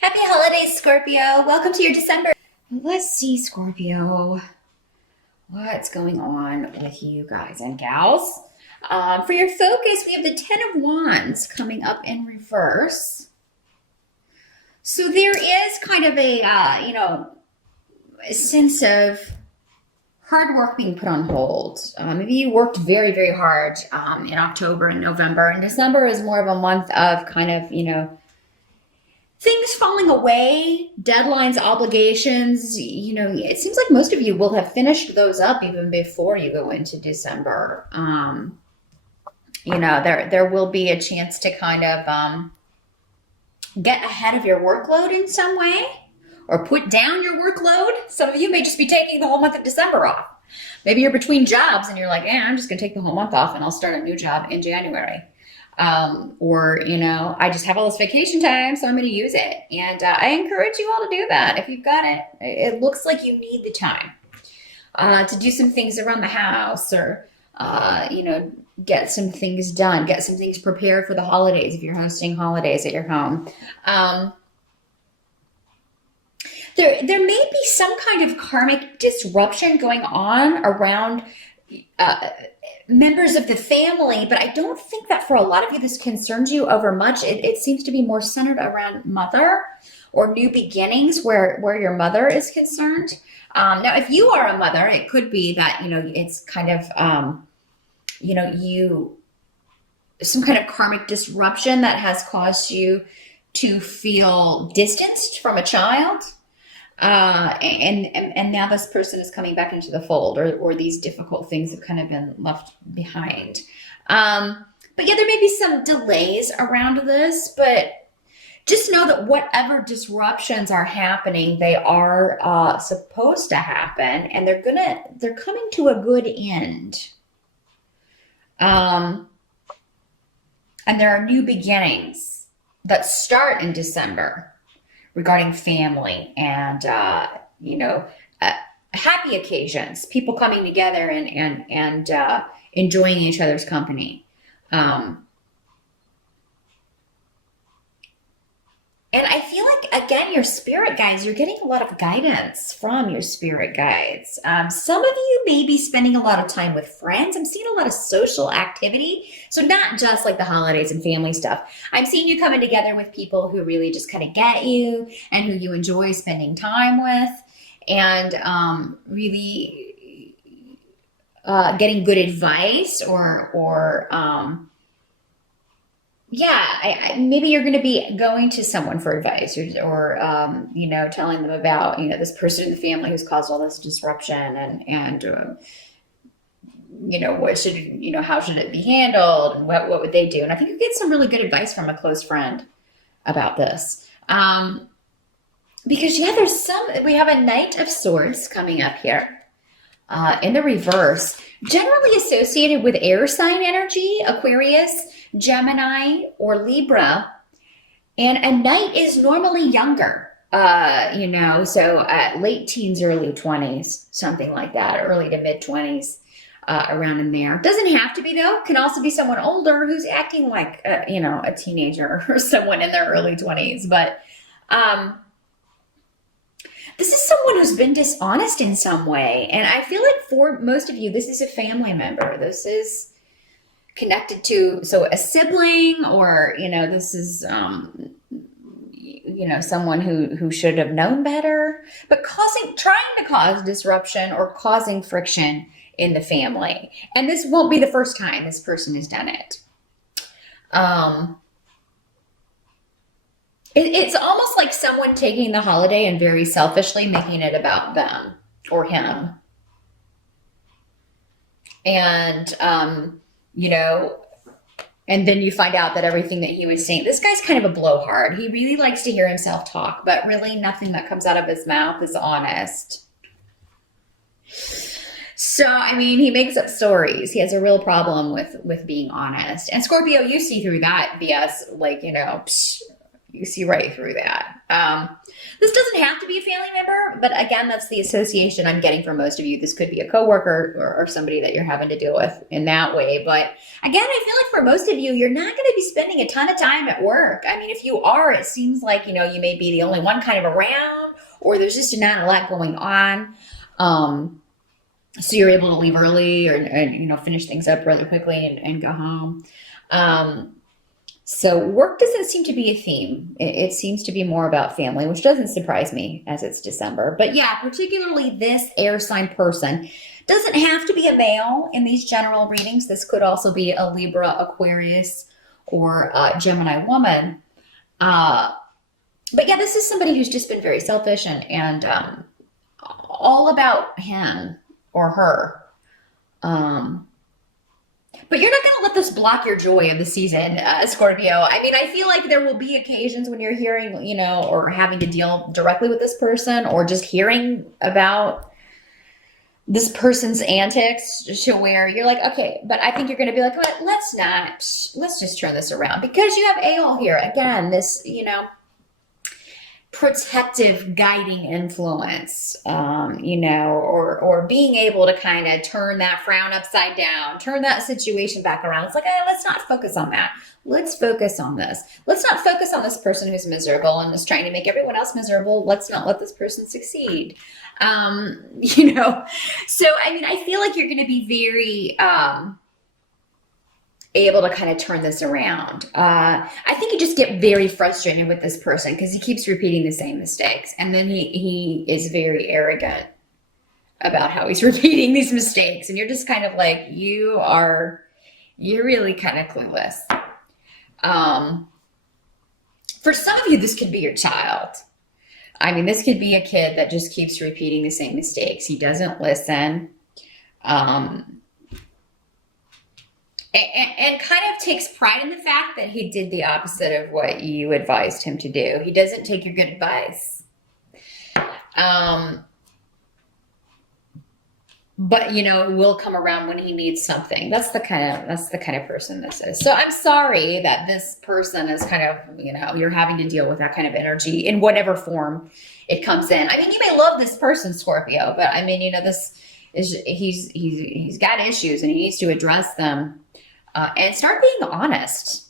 Happy holidays, Scorpio. Welcome to your December. Let's see, Scorpio, what's going on with you guys and gals. For your focus, we have the Ten of Wands coming up in reverse. So there is kind of a sense of hard work being put on hold. Maybe you worked very, very hard in October and November, and December is more of a month of kind of, things falling away, deadlines, obligations. It seems like most of you will have finished those up even before you go into December. There will be a chance to kind of get ahead of your workload in some way or put down your workload. Some of you may just be taking the whole month of December off. Maybe you're between jobs and you're like, I'm just going to take the whole month off and I'll start a new job in January. I just have all this vacation time, so I'm going to use it. And I encourage you all to do that. If you've got it, it looks like you need the time to do some things around the house or, get some things done, get some things prepared for the holidays if you're hosting holidays at your home. There may be some kind of karmic disruption going on around members of the family, but I don't think that for a lot of you this concerns you over much. It seems to be more centered around mother or new beginnings where your mother is concerned. Now, if you are a mother, it could be that, it's kind of, some kind of karmic disruption that has caused you to feel distanced from a child. And now this person is coming back into the fold, or these difficult things have kind of been left behind. But yeah, there may be some delays around this, but just know that whatever disruptions are happening, they are supposed to happen, and they're coming to a good end. And there are new beginnings that start in December regarding family and, happy occasions, people coming together and enjoying each other's company. And I feel like, again, your spirit guides, you're getting a lot of guidance from your spirit guides. Some of you may be spending a lot of time with friends. I'm seeing a lot of social activity. So not just like the holidays and family stuff. I'm seeing you coming together with people who really just kind of get you and who you enjoy spending time with, and really getting good advice or maybe you're going to be going to someone for advice or telling them about, this person in the family who's caused all this disruption and how should it be handled and what would they do? And I think you get some really good advice from a close friend about this. Because we have a Knight of Swords coming up here in the reverse, generally associated with air sign energy, Aquarius, Gemini, or Libra. And a knight is normally younger, so late teens, early 20s, something like that, early to mid 20s, around in there. Doesn't have to be, though. Can also be someone older who's acting like, a teenager or someone in their early 20s. But this is someone who's been dishonest in some way. And I feel like for most of you, this is a family member. This is connected to, so a sibling, or, this is, someone who should have known better, but trying to cause disruption or causing friction in the family. And this won't be the first time this person has done it. It's almost like someone taking the holiday and very selfishly making it about them or him. And, and then you find out that everything that he was saying, this guy's kind of a blowhard. He really likes to hear himself talk, but really nothing that comes out of his mouth is honest. So, he makes up stories. He has a real problem with being honest. And Scorpio, you see through that BS, You see right through that. This doesn't have to be a family member, but again, that's the association I'm getting from most of you. This could be a coworker or somebody that you're having to deal with in that way. But again, I feel like for most of you, you're not going to be spending a ton of time at work. I mean, if you are, it seems like, you may be the only one kind of around, or there's just not a lot going on. So you're able to leave early or finish things up really quickly and go home. So work doesn't seem to be a theme. It seems to be more about family, which doesn't surprise me as it's December. But yeah, particularly this air sign person doesn't have to be a male in these general readings. This could also be a Libra, Aquarius, or Gemini woman. But yeah, this is somebody who's just been very selfish and all about him or her. But you're not going to let this block your joy of the season, Scorpio. I mean, I feel like there will be occasions when you're hearing, or having to deal directly with this person, or just hearing about this person's antics to where you're like, okay, but I think you're going to be like, let's just turn this around, because you have Ael here. Again, this, protective guiding influence, or being able to kind of turn that frown upside down, turn that situation back around. It's like, let's not focus on that. Let's focus on this. Let's not focus on this person who's miserable and is trying to make everyone else miserable. Let's not let this person succeed. So, I mean, I feel like you're going to be very, able to kind of turn this around. I think you just get very frustrated with this person because he keeps repeating the same mistakes. And then he is very arrogant about how he's repeating these mistakes. And you're just kind of like, you're really kind of clueless. For some of you, this could be your child. I mean, this could be a kid that just keeps repeating the same mistakes. He doesn't listen. And kind of takes pride in the fact that he did the opposite of what you advised him to do. He doesn't take your good advice. But it will come around when he needs something. That's the kind of person this is. So I'm sorry that this person is kind of, you're having to deal with that kind of energy in whatever form it comes in. I mean, you may love this person, Scorpio, but I mean, this is, he's got issues and he needs to address them. And start being honest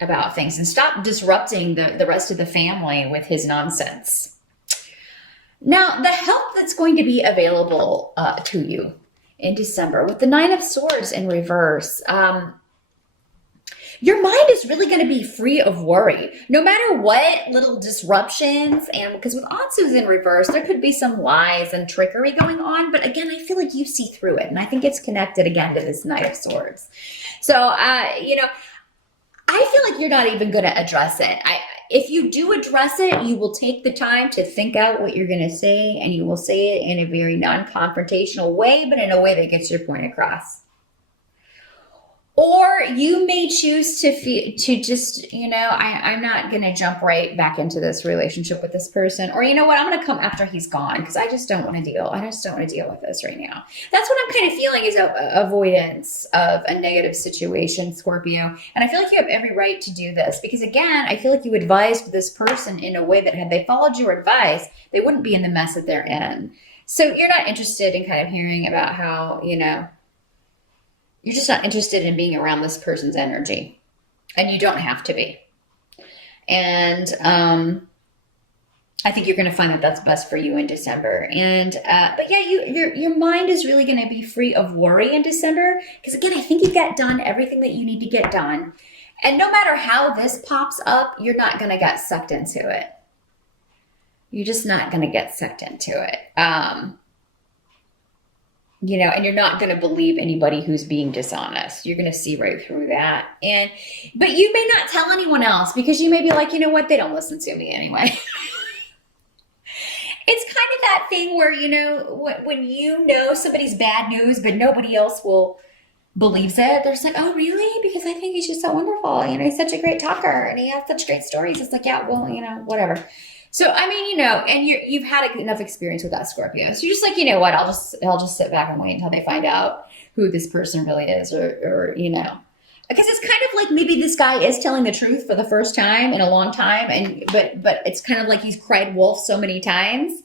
about things and stop disrupting the rest of the family with his nonsense. Now, the help that's going to be available to you in December with the Nine of Swords in reverse, your mind is really going to be free of worry. No matter what little disruptions, and because with Ansu's in reverse, there could be some lies and trickery going on. But again, I feel like you see through it. And I think it's connected again to this Knight of Swords. So, I feel like you're not even going to address it. If you do address it, you will take the time to think out what you're going to say. And you will say it in a very non-confrontational way, but in a way that gets your point across. Or you may choose to just, I'm not going to jump right back into this relationship with this person. Or you know what, I'm going to come after he's gone because I just don't want to deal. I just don't want to deal with this right now. That's what I'm kind of feeling is avoidance of a negative situation, Scorpio. And I feel like you have every right to do this because, again, I feel like you advised this person in a way that had they followed your advice, they wouldn't be in the mess that they're in. So you're not interested in kind of hearing about how, you're just not interested in being around this person's energy. And you don't have to be. And I think you're going to find that that's best for you in December. And but yeah, your mind is really going to be free of worry in December. Because again, I think you've got done everything that you need to get done. And no matter how this pops up, you're not going to get sucked into it. You're just not going to get sucked into it. And you're not going to believe anybody who's being dishonest. You're going to see right through that. But you may not tell anyone else because you may be like, you know what? They don't listen to me anyway. It's kind of that thing where, when somebody's bad news, but nobody else believes it. They're just like, oh, really? Because I think he's just so wonderful. He's such a great talker and he has such great stories. It's like, yeah, well, whatever. So, I mean, and you've had enough experience with that, Scorpio. So you're just like, you know what, I'll just sit back and wait until they find out who this person really is or. Because it's kind of like maybe this guy is telling the truth for the first time in a long time, and but it's kind of like he's cried wolf so many times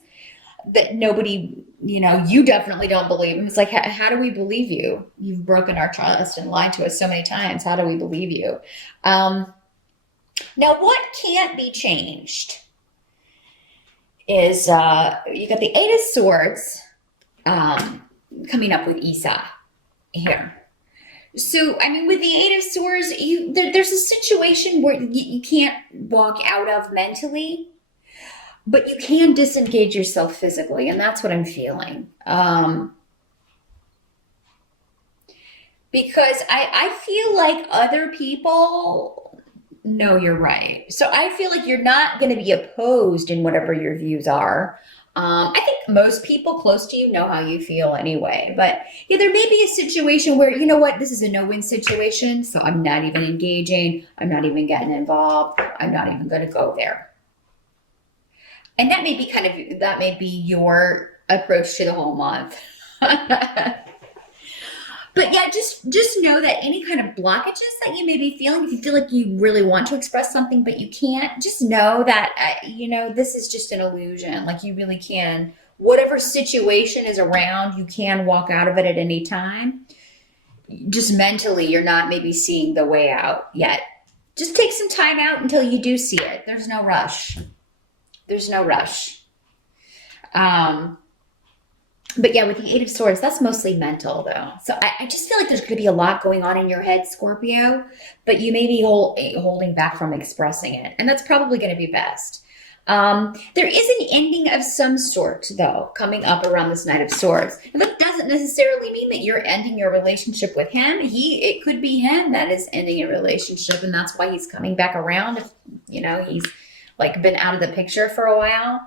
that nobody, you definitely don't believe him. It's like, how do we believe you? You've broken our trust and lied to us so many times. How do we believe you? Now, what can't be changed is you got the Eight of Swords coming up with Isa here. So, I mean, with the Eight of Swords, there's a situation where you can't walk out of mentally, but you can disengage yourself physically, and that's what I'm feeling. Because I feel like other people know you're right. So I feel like you're not going to be opposed in whatever your views are. I think most people close to you know how you feel anyway. But yeah, there may be a situation where, you know what, this is a no-win situation, so I'm not even engaging. I'm not even getting involved. I'm not even going to go there. And that may be your approach to the whole month. But yeah, just know that any kind of blockages that you may be feeling, if you feel like you really want to express something but you can't, just know that, this is just an illusion. Like, you really can. Whatever situation is around, you can walk out of it at any time. Just mentally, you're not maybe seeing the way out yet. Just take some time out until you do see it. There's no rush. There's no rush. But yeah, with the Eight of Swords, that's mostly mental though. So I just feel like there's going to be a lot going on in your head, Scorpio, but you may be holding back from expressing it. And that's probably going to be best. There is an ending of some sort though, coming up around this Knight of Swords. And that doesn't necessarily mean that you're ending your relationship with him. It could be him that is ending a relationship, and that's why he's coming back around. If, he's like been out of the picture for a while.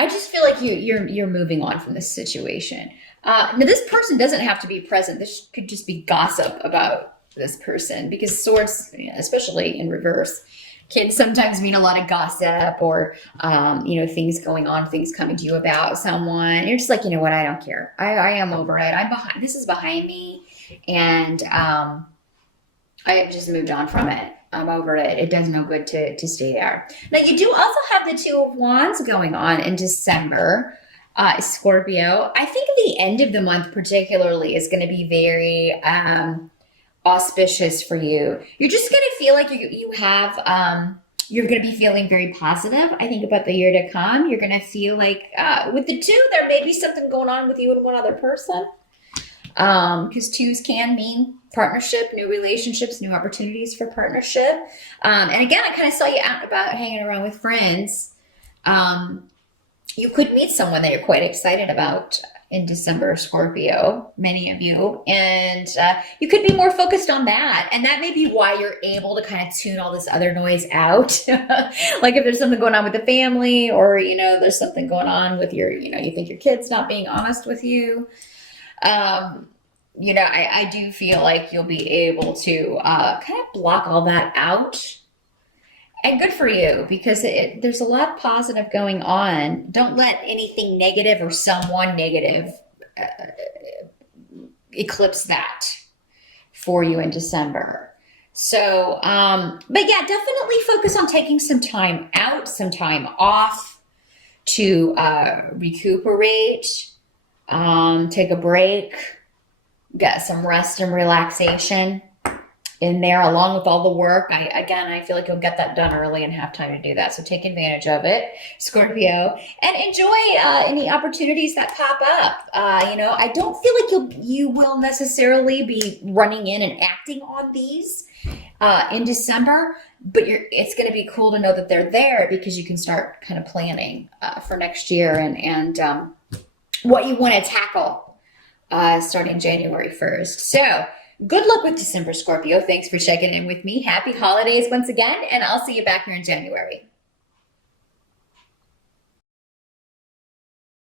I just feel like you're moving on from this situation. Now, this person doesn't have to be present. This could just be gossip about this person, because swords, especially in reverse, can sometimes mean a lot of gossip or, things going on, things coming to you about someone. You're just like, you know what? I don't care. I am over it. This is behind me, and I have just moved on from it. I'm over it. It does no good to stay there. Now, you do also have the Two of Wands going on in December, Scorpio. I think the end of the month particularly is going to be very auspicious for you. You're just going to feel like you're going to be feeling very positive, I think, about the year to come. You're going to feel like with the two, there may be something going on with you and one other person. Because twos can mean partnership, new relationships, new opportunities for partnership. And again, I kind of saw you out and about hanging around with friends. You could meet someone that you're quite excited about in December, Scorpio, many of you. And you could be more focused on that. And that may be why you're able to kind of tune all this other noise out. Like if there's something going on with the family, or, there's something going on with you think your kid's not being honest with you. I do feel like you'll be able to kind of block all that out. And good for you, because there's a lot positive going on. Don't let anything negative or someone negative eclipse that for you in December. So, but yeah, definitely focus on taking some time out, some time off to recuperate, take a break, get some rest and relaxation in there along with all the work. I feel like you'll get that done early and have time to do that. So take advantage of it, Scorpio, and enjoy any opportunities that pop up. I don't feel like you will necessarily be running in and acting on these in December, but it's going to be cool to know that they're there, because you can start kind of planning for next year and what you want to tackle starting January 1st. So good luck with December, Scorpio. Thanks for checking in with me. Happy holidays once again, and I'll see you back here in January.